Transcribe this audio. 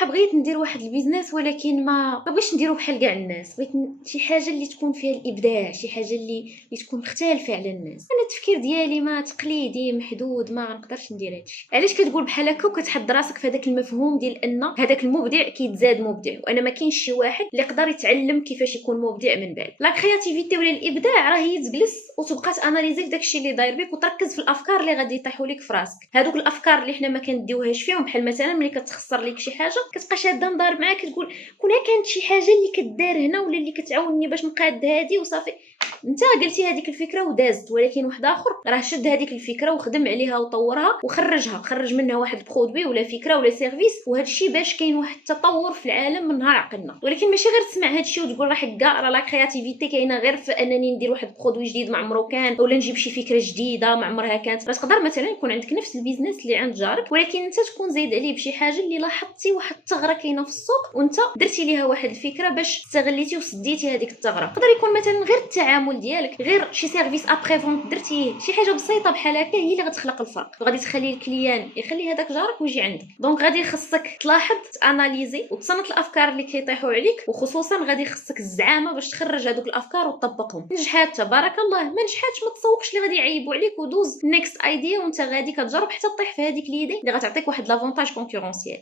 صراحه بغيت ندير واحد البيزنس، ولكن ما بغيتش نديرو بحال كاع الناس. بغيت شي حاجه اللي تكون فيها الابداع، شي حاجه اللي تكون مختلفه على الناس. انا التفكير ديالي ما تقليدي محدود، ما نقدرش ندير هادشي. علاش كتقول بحال هكا وكتحد راسك في هذاك المفهوم ديال ان هذاك المبدع كيتزاد مبدع، وانا ما كاينش شي واحد اللي يقدر يتعلم كيفاش يكون مبدع من بعد. لا كرياتيفيتي ولا الابداع راه هي تجلس وتبقى تاناليزي في داكشي اللي داير بك، وتركز في الافكار اللي غادي يطيحوا لك في راسك. هذوك الافكار اللي حنا ما كنديوهاش فيهم، بحال مثلا ملي كتخسر لك شي حاجه كتبقى شاده نضارب معاك، كتقول كون كانت شي حاجه اللي كدار هنا ولا اللي كتعاونني باش نقاد هادي وصافي. انت قلتي هذيك الفكره ودازت، ولكن واحد اخر راه شد هذيك الفكره وخدم عليها وطورها وخرجها، خرج منها واحد برودوي ولا فكره ولا سيرفيس. وهذا الشيء باش كاين واحد التطور في العالم من نهار عقلنا. ولكن ماشي غير تسمع هذا الشيء وتقول راه كاع راه لا كرياتيفيتي كاينه غير في انني ندير واحد برودوي جديد ما عمره كان، ولا نجيب شي فكره جديده ما عمرها كانت. باش تقدر مثلا يكون عندك نفس البيزنس اللي عند جارك، ولكن انت تكون زايد عليه بشي حاجه اللي لاحظتي واحد الثغره كاينه في السوق وانت درتي ليها واحد الفكره باش استغليتي وسديتي هذيك الثغره. يقدر يكون مثلا غير التعامل ديالك، غير شي سيرفيس ابري فونت درتيه، شي حاجه بسيطه بحال هكا هي اللي غتخلق الفرق، وغادي تخلي الكليان يخلي هذاك جارك ويجي عندك. دونك غادي خصك تلاحظ، تاناليزي وتصنت الافكار اللي كيطيحوا عليك، وخصوصا غادي خصك الزعامه باش تخرج هذوك الافكار وتطبقهم. نجحات تبارك الله، ما نجحاتش ما تسوقش اللي غادي يعيبوا عليك ودوز نيكست ايديا، وانت غادي كتجرب حتى تطيح في هذيك ليدي اللي غتعطيك واحد لافونتاج كونكورونسيال.